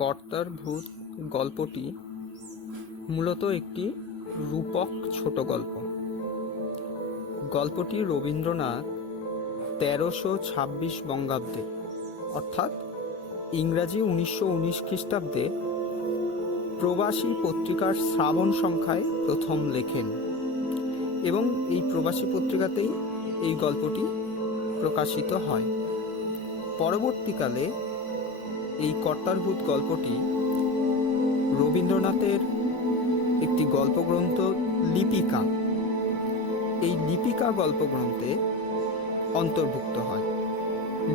কর্তার ভূত গল্পটি মূলত একটি রূপক ছোট গল্প। গল্পটি রবীন্দ্রনাথ 1326 বঙ্গাব্দে অর্থাৎ ইংরাজি 1919 খ্রিস্টাব্দে প্রবাসী পত্রিকার শ্রাবণ সংখ্যায় প্রথম লেখেন এবং এই প্রবাসী পত্রিকাতেই এই গল্পটি প্রকাশিত হয়। পরবর্তীকালে এই কর্তার ভূত গল্পটি রবীন্দ্রনাথের একটি গল্পগ্রন্থ লিপিকা, এই লিপিকা গল্পগ্রন্থে অন্তর্ভুক্ত হয়।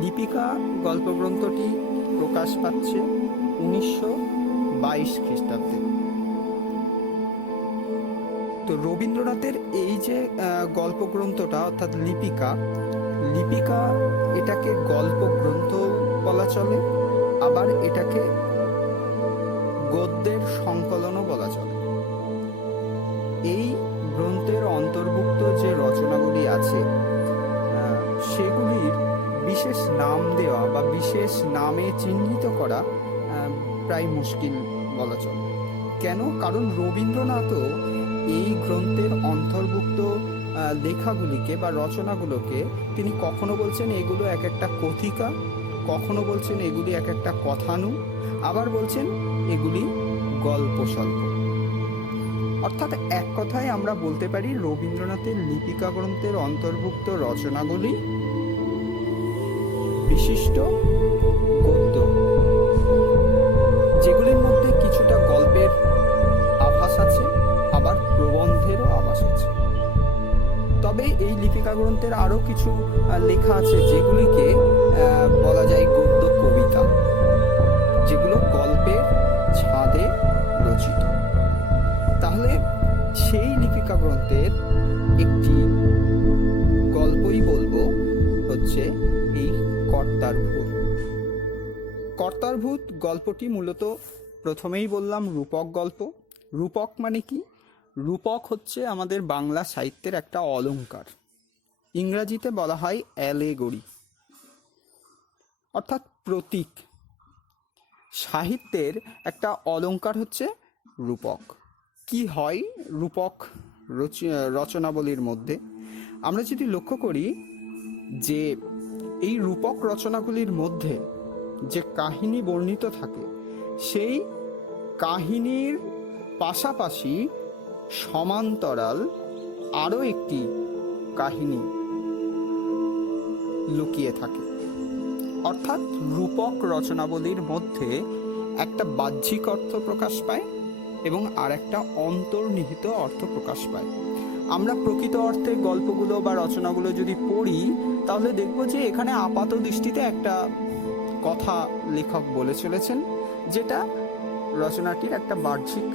লিপিকা গল্পগ্রন্থটি প্রকাশ পাচ্ছে 1922 খ্রিস্টাব্দে। তো রবীন্দ্রনাথের এই যে গল্পগ্রন্থটা অর্থাৎ লিপিকা এটাকে গল্পগ্রন্থ বলা চলে, আবার এটাকে গদ্যের সংকলনও বলা চলে। এই গ্রন্থের অন্তর্ভুক্ত যে রচনাগুলি আছে সেগুলির বিশেষ নাম দেওয়া বা বিশেষ নামে চিহ্নিত করা প্রায় মুশকিল বলা চলে। কেন? কারণ রবীন্দ্রনাথও এই গ্রন্থের অন্তর্ভুক্ত লেখাগুলিকে বা রচনাগুলোকে তিনি কখনো বলছেন এগুলো এক একটা কথিকা, কখনো বলছেন এগুলি এক একটা কথানু, আবার বলছেন এগুলি গল্প স্বল্প। অর্থাৎ এক কথায় আমরা বলতে পারি রবীন্দ্রনাথের লিপিকা গ্রন্থের অন্তর্ভুক্ত রচনাগুলি বিশিষ্ট গদ্য, যেগুলির মধ্যে কিছুটা গল্পের আভাস আছে, আবার প্রবন্ধেরও আভাস আছে। তবে এই লিপিকা গ্রন্থের আরও কিছু লেখা আছে যেগুলিকে বলা যায় গদ্য কবিতা, যেগুলো গল্পের ছাঁদে রচিত। তাহলে সেই লিপিকা গ্রন্থের একটি গল্পই বলবো হচ্ছে এই কর্তার ভূত। কর্তার ভূত গল্পটি মূলত প্রথমেই বললাম রূপক গল্প। রূপক মানে কি? রূপক হচ্ছে আমাদের বাংলা সাহিত্যের একটা অলংকার। ইংরাজিতে বলা হয় অ্যালেগরি, অর্থাৎ প্রতীক। সাহিত্যের একটা অলংকার হচ্ছে রূপক। কি হয় রূপক রচনাবলীর মধ্যে? আমরা যদি লক্ষ্য করি যে এই রূপক রচনাগুলির মধ্যে যে কাহিনী বর্ণিত থাকে, সেই কাহিনীর পাশাপাশি সমান্তরাল আরও একটি কাহিনী লুকিয়ে থাকে। অর্থাৎ রূপক রচনাবলীর মধ্যে একটা বাহ্যিক অর্থ প্রকাশ পায় এবং আর একটা অন্তর্নিহিত অর্থ প্রকাশ পায়। আমরা প্রকৃত অর্থে গল্পগুলো বা রচনাগুলো যদি পড়ি তাহলে দেখব যে এখানে আপাত দৃষ্টিতে একটা কথা লেখক বলে চলেছেন, যেটা রচনাটির একটা বাহ্যিক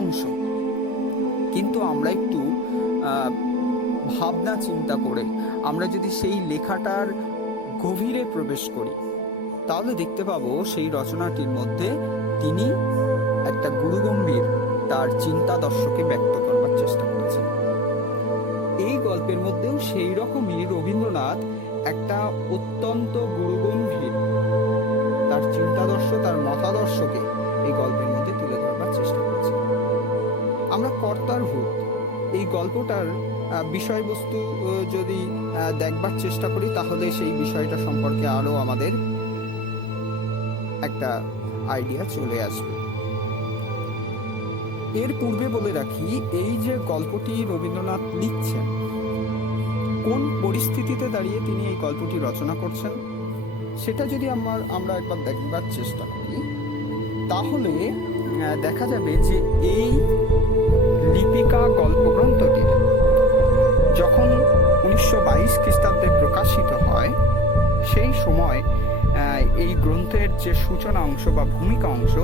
অংশ। কিন্তু আমরা একটু ভাবনা চিন্তা করে আমরা যদি সেই লেখাটার গভীরে প্রবেশ করি তাহলে দেখতে পাবো সেই রচনাটির মধ্যে তিনি একটা গুরুগম্ভীর তার চিন্তাদর্শকে ব্যক্ত করবার চেষ্টা করেছেন। এই গল্পের মধ্যেও সেই রকমই রবীন্দ্রনাথ একটা অত্যন্ত গুরুগম্ভীর তার চিন্তাদর্শ, তার মতাদর্শকে এই গল্পের মধ্যে তুলে ধরবার চেষ্টা করেছেন। আমরা কর্তার ভূত এই গল্পটার বিষয়বস্তু যদি দেখবার চেষ্টা করি তাহলে সেই বিষয়টা সম্পর্কে আরও আমাদের একটা আইডিয়া চলে আসবে। এর পূর্বে বলে রাখি, এই যে গল্পটি রবীন্দ্রনাথ লিখছেন, কোন পরিস্থিতিতে দাঁড়িয়ে তিনি এই গল্পটি রচনা করছেন সেটা যদি আমরা একবার দেখবার চেষ্টা করি তাহলে দেখা যাবে যে এই লিপিকা গল্পগ্রন্থটি যখন 1922 খ্রিস্টাব্দে প্রকাশিত হয় সেই সময় এই গ্রন্থের যে সূচনা অংশ বা ভূমিকা অংশ,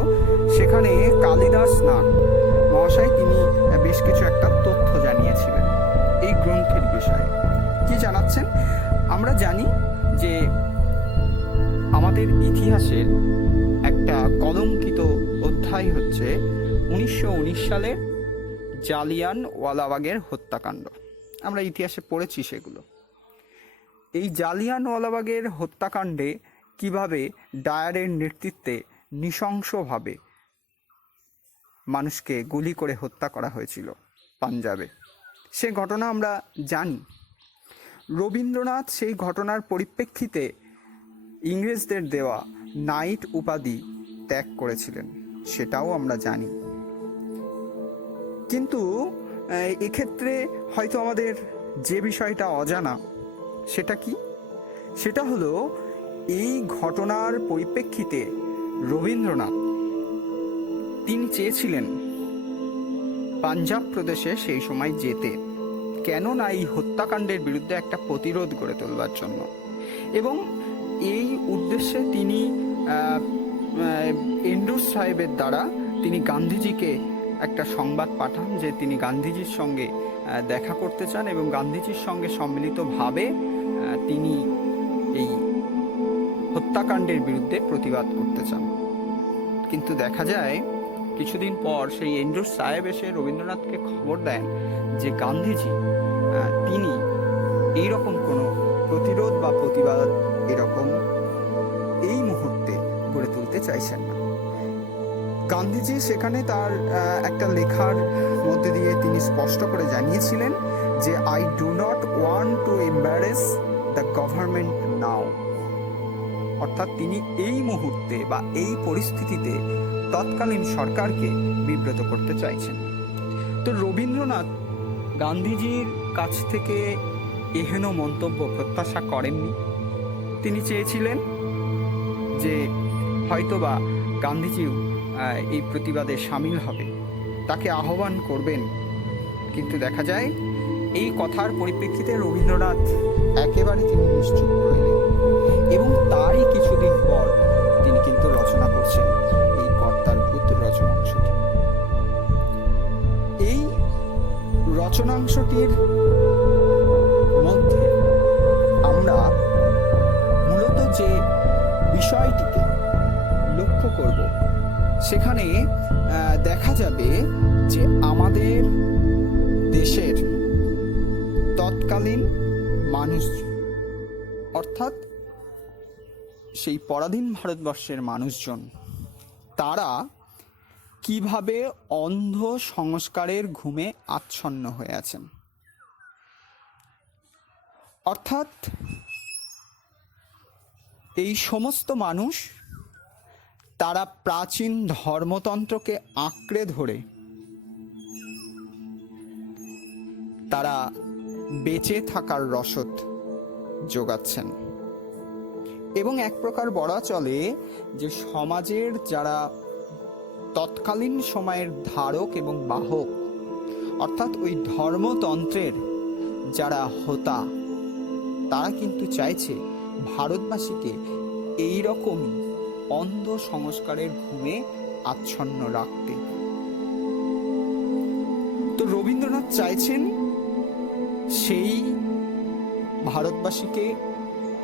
সেখানে কালিদাস নাগ মহাশয় তিনি বেশ কিছু একটা তথ্য জানিয়েছিলেন এই গ্রন্থের বিষয়ে। কি জানাচ্ছেন? আমরা জানি যে আমাদের ইতিহাসের একটা কলঙ্কিত অধ্যায় হচ্ছে 1919 সালের জালিয়ানওয়ালাবাগের হত্যাকাণ্ড। আমরা ইতিহাসে পড়েছি সেগুলো। এই জালিয়ানওয়ালাবাগের হত্যাকাণ্ডে কিভাবে ডায়ারের নেতৃত্বে নৃশংসভাবে মানুষকে গুলি করে হত্যা করা হয়েছিল পাঞ্জাবে। সে ঘটনা আমরা জানি। রবীন্দ্রনাথ সেই ঘটনার পরিপ্রেক্ষিতে ইংরেজদের দেওয়া নাইট উপাধি ত্যাগ করেছিলেন, সেটাও আমরা জানি। কিন্তু এক্ষেত্রে হয়তো আমাদের যে বিষয়টা অজানা, সেটা কি? সেটা হলো এই ঘটনার পরিপ্রেক্ষিতে রবীন্দ্রনাথ তিনি চেয়েছিলেন পাঞ্জাব প্রদেশে সেই সময় যেতে, কেননা এই হত্যাকাণ্ডের বিরুদ্ধে একটা প্রতিরোধ গড়ে তোলবার জন্য। এবং এই উদ্দেশ্যে তিনি এন্ড্রুজ সাহেবের দ্বারা তিনি গান্ধীজিকে একটা সংবাদ পাঠান যে তিনি গান্ধীজির সঙ্গে দেখা করতে চান এবং গান্ধীজির সঙ্গে সম্মিলিতভাবে তিনি এই হত্যাকাণ্ডের বিরুদ্ধে প্রতিবাদ করতে চান। কিন্তু দেখা যায় কিছুদিন পর সেই এন্ড্রুজ সাহেব এসে রবীন্দ্রনাথকে খবর দেন যে গান্ধীজি তিনি এইরকম কোনো প্রতিরোধ বা প্রতিবাদ এরকম এই মুহূর্তে গড়ে তুলতে চাইছেন না। গান্ধীজি সেখানে তার একটা লেখার মধ্যে দিয়ে তিনি স্পষ্ট করে জানিয়েছিলেন যে I do not want to embarrass the government now, অর্থাৎ তিনি এই মুহূর্তে বা এই পরিস্থিতিতে তৎকালীন সরকারকে বিব্রত করতে চাইছেন। তো রবীন্দ্রনাথ গান্ধীজির কাছ থেকে এহেন মন্তব্য প্রত্যাশা করেননি। তিনি চেয়েছিলেন যে হয়তোবা গান্ধীজিও এই প্রতিবাদে সামিল হবে, তাকে আহ্বান করবেন। কিন্তু দেখা যায় এই কথার পরিপ্রেক্ষিতে রবীন্দ্রনাথ একেবারে তিনি নিশ্চুপ রইলেন এবং তারই কিছুদিন পর তিনি কিন্তু রচনা করছেন এই কর্তার ভূত রচনাংশটি। এই রচনাংশটির মধ্যে আমরা মূলত যে বিষয়টিকে লক্ষ্য করব সেখানে দেখা যাবে যে আমাদের দেশের তৎকালীন মানুষ, অর্থাৎ সেই পরাধীন ভারতবর্ষের মানুষজন, তারা কিভাবে অন্ধ সংস্কারের ঘুমে আচ্ছন্ন হয়ে আছেন। অর্থাৎ এই সমস্ত মানুষ তারা প্রাচীন ধর্মতন্ত্রকে আঁকড়ে ধরে তারা বেঁচে থাকার রসদ যোগাচ্ছেন এবং এক প্রকার বলা চলে যে সমাজের যারা তৎকালীন সময়ের ধারক এবং বাহক, অর্থাৎ ওই ধর্মতন্ত্রের যারা হোতা, তারা কিন্তু চাইছে ভারতবাসীকে এই রকমই অন্ধ সংস্কারের ঘুমে আচ্ছন্ন রাখতে। তো রবীন্দ্রনাথ চাইছেন সেই ভারতবাসীকে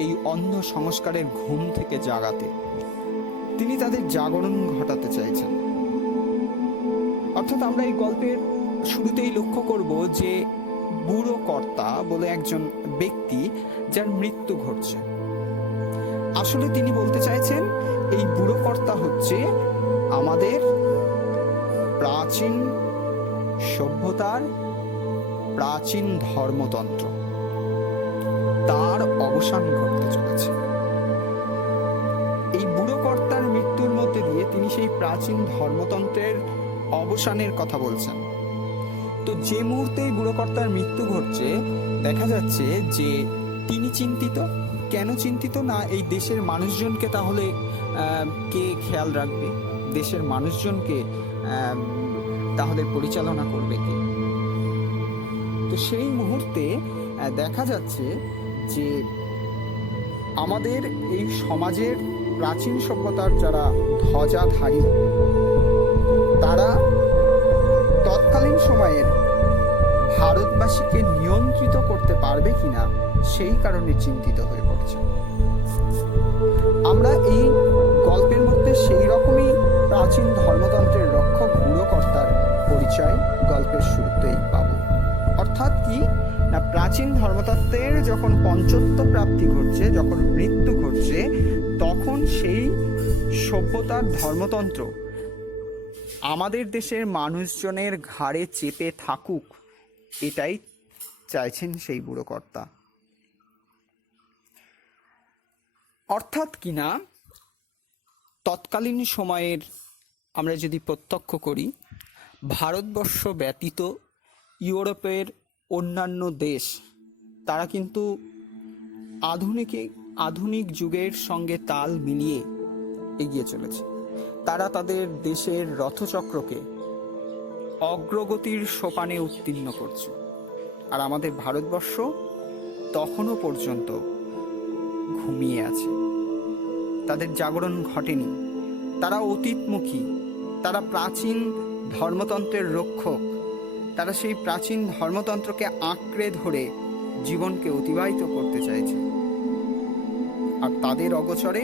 এই অন্ধ সংস্কারের ঘুম থেকে জাগাতে, তিনি তাদের জাগরণ ঘটাতে চাইছেন। অর্থাৎ আমরা এই গল্পের শুরুতেই লক্ষ্য করব যে বুড়ো কর্তা বলে একজন ব্যক্তি যার মৃত্যু ঘটছে। আসলে তিনি বলতে চাইছেন এই বুড়ো কর্তা হচ্ছে আমাদের প্রাচীন সভ্যতার প্রাচীন ধর্মতন্ত্র, তার অবসান ঘটতে চলেছে। এই বুড়ো কর্তার মৃত্যুর মধ্যে দিয়ে তিনি সেই প্রাচীন ধর্মতন্ত্রের অবসানের কথা বলছেন। তো যে মুহূর্তে এই বুড়ো কর্তার মৃত্যু ঘটছে, দেখা যাচ্ছে যে তিনি চিন্তিত। কেন চিন্তিত? না এই দেশের মানুষজনকে তাহলে কে খেয়াল রাখবে, দেশের মানুষজনকে তাহলে পরিচালনা করবে কে? তো সেই মুহূর্তে দেখা যাচ্ছে যে আমাদের এই সমাজের প্রাচীন সভ্যতার যারা ধ্বজাধারী, তারা তৎকালীন সময়ের ভারতবাসীকে নিয়ন্ত্রিত করতে পারবে কিনা সেই কারণে চিন্তিত হয়ে পড়ছে। আমরা এই গল্পের মধ্যে সেই রকমই প্রাচীন ধর্মতন্ত্রের রক্ষক বুড়ো কর্তার পরিচয় গল্পের শুরুতেই পাব। অর্থাৎ কি না, প্রাচীন ধর্মতত্ত্বের যখন পঞ্চত্ব প্রাপ্তি ঘটছে, যখন মৃত্যু ঘটছে, তখন সেই সভ্যতার ধর্মতন্ত্র আমাদের দেশের মানুষজনের ঘাড়ে চেপে থাকুক, এটাই চাইছেন সেই বুড়ো কর্তা। অর্থাৎ কিনা তৎকালীন সময়ের আমরা যদি প্রত্যক্ষ করি, ভারতবর্ষ ব্যতীত ইউরোপের অন্যান্য দেশ তারা কিন্তু আধুনিক যুগের সঙ্গে তাল মিলিয়ে এগিয়ে চলেছে। তারা তাদের দেশের রথচক্রকে অগ্রগতির সোপানে উত্তীর্ণ করছে, আর আমাদের ভারতবর্ষ তখনও পর্যন্ত ঘুমিয়ে আছে। তাদের জাগরণ ঘটেনি, তারা অতীতমুখী, তারা প্রাচীন ধর্মতন্ত্রের রক্ষক, তারা সেই প্রাচীন ধর্মতন্ত্রকে আঁকড়ে ধরে জীবনকে অতিবাহিত করতে চাইছে। আর তাদের অগোচরে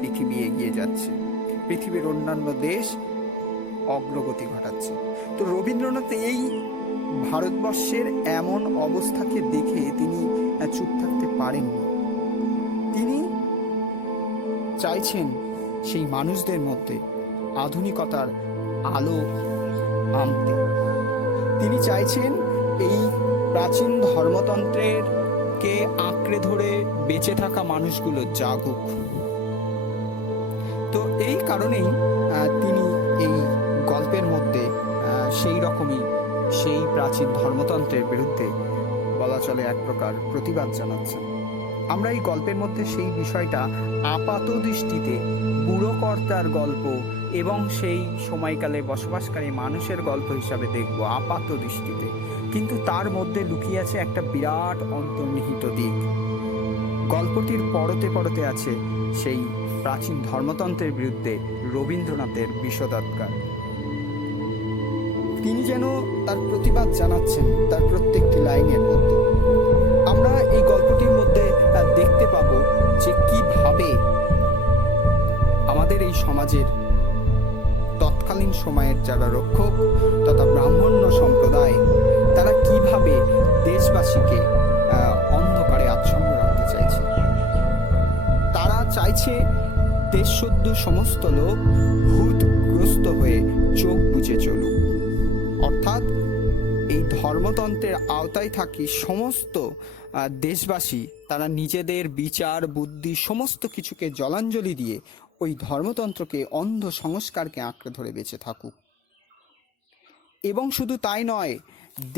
পৃথিবী এগিয়ে যাচ্ছে, পৃথিবীর অন্যান্য দেশ অগ্রগতি ঘটাচ্ছে। তো রবীন্দ্রনাথ এই ভারতবর্ষের এমন অবস্থাকে দেখে তিনি চুপ থাকতে পারেননি। তিনি চাইছেন সেই মানুষদের মধ্যে আধুনিকতার আলো আনতে। তিনি চাইছেন এই প্রাচীন ধর্মতন্ত্রের কে আঁকড়ে ধরে বেঁচে থাকা মানুষগুলো জাগুক। তো এই কারণেই তিনি এই গল্পের মধ্যে সেই রকমই সেই প্রাচীন ধর্মতন্ত্রের বিরুদ্ধে বলা চলে এক প্রকার প্রতিবাদ জানাচ্ছেন। আমরা এই গল্পের মধ্যে সেই বিষয়টা আপাত দৃষ্টিতে বুড়ো কর্তার গল্প এবং সেই সময়কালে বসবাসকারী মানুষের গল্প হিসাবে দেখব আপাত দৃষ্টিতে, কিন্তু তার মধ্যে লুকিয়ে আছে একটা বিরাট অন্তর্নিহিত দিক। গল্পটির পরতে পরতে আছে সেই প্রাচীন ধর্মতন্ত্রের বিরুদ্ধে রবীন্দ্রনাথের বিষোদগার। তিনি যেন তার প্রতিবাদ জানাচ্ছেন তার প্রত্যেকটি লাইনের মধ্যে। আমরা এই গল্পটির মধ্যে দেখতে পাবো যে কিভাবে আমাদের এই সমাজের তৎকালীন সময়ের যারা রক্ষক তথা ব্রাহ্মণ্য সম্প্রদায়, তারা কিভাবে দেশবাসীকে অন্ধকারে আচ্ছন্ন রাখতে চাইছে। তারা চাইছে দেশশুদ্ধ সমস্ত লোক ভূতগ্রস্ত হয়ে চোখ বুজে চলুক, অর্থাৎ এই ধর্মতন্ত্রের আওতায় থাকি সমস্ত দেশবাসী তারা নিজেদের বিচার বুদ্ধি সমস্ত কিছুকে জলাঞ্জলি দিয়ে ওই ধর্মতন্ত্রকে অন্ধ সংস্কারকে আঁকড়ে ধরে বেঁচে থাকুক। এবং শুধু তাই নয়,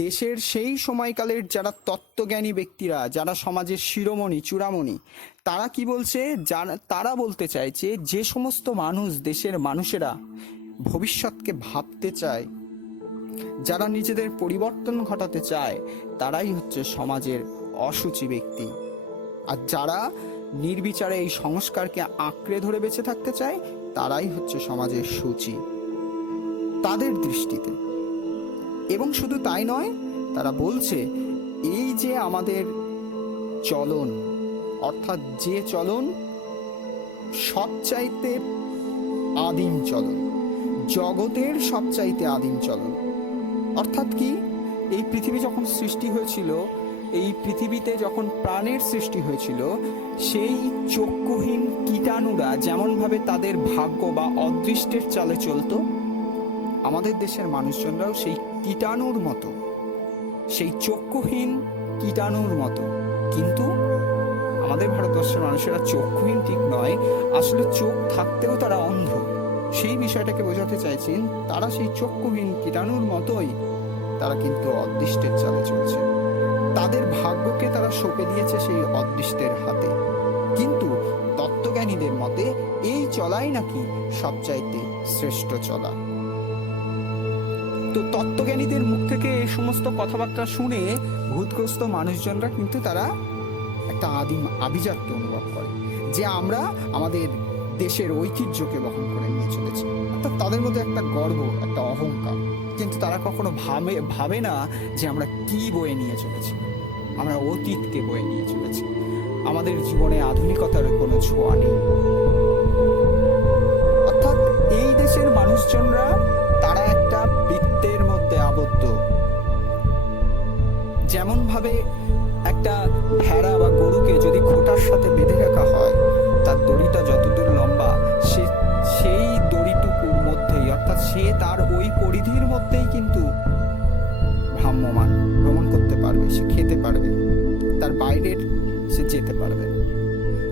দেশের সেই সময়কালের যারা তত্ত্বজ্ঞানী ব্যক্তিরা, যারা সমাজের শিরোমণি চূড়ামণি, তারা কি বলছে, তারা বলতে চাইছে যে সমস্ত মানুষ দেশের মানুষেরা ভবিষ্যৎকে ভাবতে চায়, যারা নিজেদের পরিবর্তন ঘটাতে চায়, তারাই হচ্ছে সমাজের অসুচি ব্যক্তি। আর যারা নির্বিচারে এই সংস্কারকে আঁকড়ে ধরে বেঁচে থাকতে চায়, তারাই হচ্ছে সমাজের সূচি তাদের দৃষ্টিতে। এবং শুধু তাই নয়, তারা বলছে এই যে আমাদের চলন, অর্থাৎ যে চলন সবচাইতে আদিম চলন, জগতের সবচাইতে আদিম চলন, অর্থাৎ কি, এই পৃথিবী যখন সৃষ্টি হয়েছিল, এই পৃথিবীতে যখন প্রাণের সৃষ্টি হয়েছিল, সেই চক্ষুহীন কীটাণুরা যেমনভাবে তাদের ভাগ্য বা অদৃষ্টের চালে চলতো, আমাদের দেশের মানুষজনরাও সেই কীটাণুর মতো, সেই চক্ষুহীন কীটাণুর মতো। কিন্তু আমাদের ভারতবর্ষের মানুষেরা চক্ষুহীন ঠিক নয়, আসলে চোখ থাকতেও তারা অন্ধ। সেই বিষয়টাকে বোঝাতে চাইছেন, তারা সেই চক্ষুহীন কীটাণুর মতোই তারা কিন্তু অদৃষ্টের চালে চলছে। তাদের ভাগ্যকে তারা সঁপে দিয়েছে সেই অদৃষ্টের হাতে। কিন্তু তত্ত্বজ্ঞানীদের মতে এই চলাই নাকি সবচাইতে শ্রেষ্ঠ চলা। তো তত্ত্বজ্ঞানীদের মুখ থেকে এই সমস্ত কথাবার্তা শুনে ভূতগ্রস্ত মানুষজনরা কিন্তু তারা একটা আদিম আভিজাত্য অনুভব করে, যে আমরা আমাদের দেশের ঐতিহ্যকে বহন করে নিয়ে চলেছি। অর্থাৎ তাদের মধ্যে একটা গর্ব, একটা অহংকার, কিন্তু তারা কখনো ভাবে না যে আমরা কি বয়ে নিয়ে চলেছি। আমরা অতীতকে বয়ে নিয়ে চলেছি, আমাদের জীবনে আধুনিকতার কোনো ছোঁয়া নেই। অর্থাৎ এই দেশের মানুষজনরা তারা একটা বৃত্তের মধ্যে আবদ্ধ। যেমন ভাবে একটা ভেড়া বা গরুকে যদি খোঁটার সাথে বেঁধে রাখা হয়, তার দড়িটা যতদূর লম্বা, সে খেতে পারবে, তার বাইরের সে যেতে পারবে না।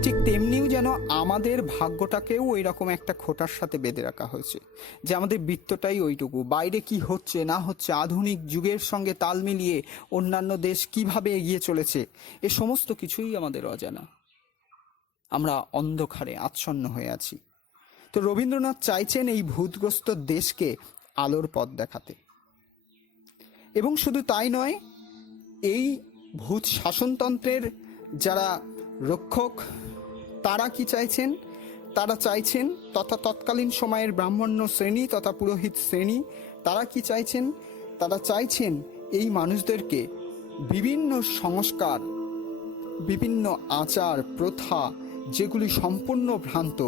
ঠিক তেমনিও যেন আমাদের ভাগ্যটাকেও ওই রকম একটা খোঁটার সাথে বেঁধে রাখা হয়েছে, যে আমাদের বৃত্তটাই ওইটুকু, বাইরে কি হচ্ছে না হচ্ছে, আধুনিক যুগের সঙ্গে তাল মিলিয়ে অন্যান্য দেশ কিভাবে এগিয়ে চলেছে, এ সমস্ত কিছুই আমাদের অজানা। আমরা অন্ধকারে আচ্ছন্ন হয়ে আছি। তো রবীন্দ্রনাথ চাইছেন এই ভূতগ্রস্ত দেশকে আলোর পথ দেখাতে। এবং শুধু তাই নয়, এই ভূত শাসনতন্ত্রের যারা রক্ষক তারা কি চাইছেন, তারা চাইছেন তথা তৎকালীন সময়ের ব্রাহ্মণ্য শ্রেণী তথা পুরোহিত শ্রেণী তারা কি চাইছেন, তারা চাইছেন এই মানুষদেরকে বিভিন্ন সংস্কার, বিভিন্ন আচার প্রথা যেগুলি সম্পূর্ণ ভ্রান্ত,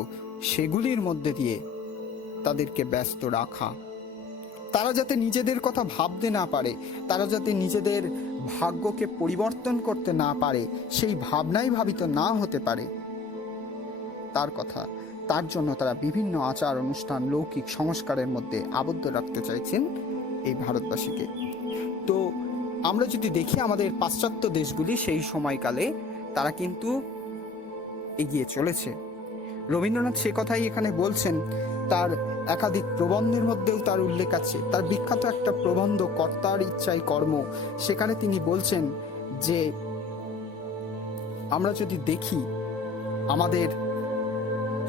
সেগুলির মধ্যে দিয়ে তাদেরকে ব্যস্ত রাখা। তারা যাতে নিজেদের কথা ভাবতে না পারে, তারা যাতে নিজেদের ভাগ্যকে পরিবর্তন করতে না পারে, সেই ভাবনাই ভাবিত না হতে পারে তার জন্য তারা বিভিন্ন আচার অনুষ্ঠান লৌকিক সংস্কারের মধ্যে আবদ্ধ রাখতে চাইছেন এই ভারতবাসীকে। তো আমরা যদি দেখি আমাদের পাশ্চাত্য দেশগুলি সেই সময়কালে তারা কিন্তু এগিয়ে চলেছে। রবীন্দ্রনাথ সে কথাই এখানে বলছেন, তার একাধিক প্রবন্ধের মধ্যেও তার উল্লেখ আছে। তার বিখ্যাত একটা প্রবন্ধ কর্তার ইচ্ছাই কর্ম, সেখানে তিনি বলছেন যে আমরা যদি দেখি আমাদের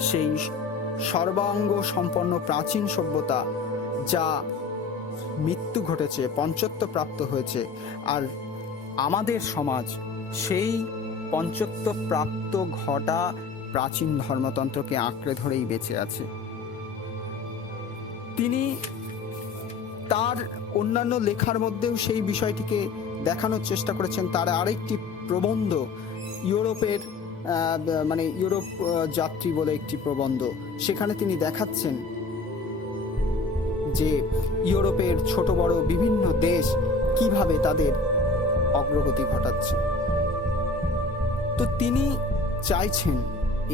সেই সর্বাঙ্গ সম্পন্ন প্রাচীন সভ্যতা যা মৃত্যু ঘটেছে, পঞ্চত্ব প্রাপ্ত হয়েছে, আর আমাদের সমাজ সেই পঞ্চত্ব প্রাপ্ত ঘটা প্রাচীন ধর্মতন্ত্রকে আঁকড়ে ধরেই বেঁচে আছে। তিনি তার অন্যান্য লেখার মধ্যেও সেই বিষয়টিকে দেখানোর চেষ্টা করেছেন। তার আরেকটি প্রবন্ধ ইউরোপের ইউরোপ যাত্রী বলে একটি প্রবন্ধ, সেখানে তিনি দেখাচ্ছেন যে ইউরোপের ছোট বড় বিভিন্ন দেশ কিভাবে তাদের অগ্রগতি ঘটাচ্ছে। তো তিনি চাইছেন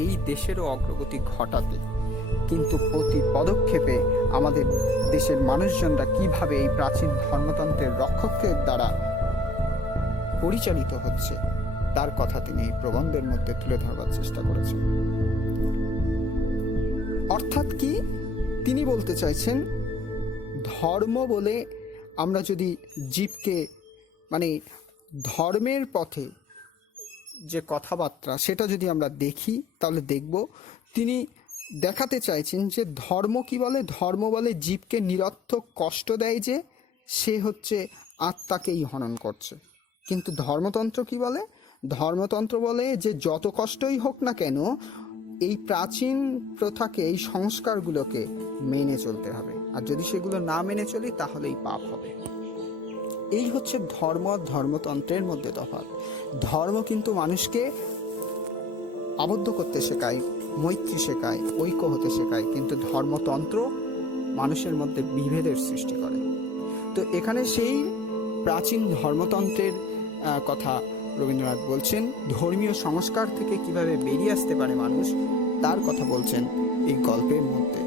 এই দেশেরও অগ্রগতি ঘটাতে, কিন্তু প্রতি পদক্ষেপে আমাদের দেশের মানুষজনরা কিভাবে এই প্রাচীন ধর্মতন্ত্রের রক্ষকের দ্বারা পরিচালিত হচ্ছে তার কথা তিনি এই প্রবন্ধের মধ্যে তুলে ধরবার চেষ্টা করেছেন। অর্থাৎ কি তিনি বলতে চাইছেন, ধর্ম বলে আমরা যদি জীবকে ধর্মের পথে যে কথাবার্তা সেটা যদি আমরা দেখি তাহলে দেখব তিনি দেখাতে চাইছেন যে ধর্ম কি বলে, ধর্ম বলে জীবকে নিরর্থক কষ্ট দেয় যে সে হচ্ছে আত্মাকেই হনন করছে। কিন্তু ধর্মতন্ত্র কি বলে, ধর্মতন্ত্র বলে যে যত কষ্টই হোক না কেন এই প্রাচীন প্রথাকে, এই সংস্কারগুলোকে মেনে চলতে হবে, আর যদি সেগুলো না মেনে চলি তাহলেই পাপ হবে। এই হচ্ছে ধর্মতন্ত্রের মধ্যে তফাৎ। ধর্ম কিন্তু মানুষকে আবদ্ধ করতে শেখায়, মৈত্রী শেখায়, ঐক্য হতে শেখায়, কিন্তু ধর্মতন্ত্র মানুষের মধ্যে বিভেদের সৃষ্টি করে। তো এখানে সেই প্রাচীন ধর্মতন্ত্রের কথা রবীন্দ্রনাথ বলছেন, ধর্মীয় সংস্কার থেকে কিভাবে বেরিয়ে আসতে পারে মানুষ তার কথা বলছেন এই গল্পের মধ্যে।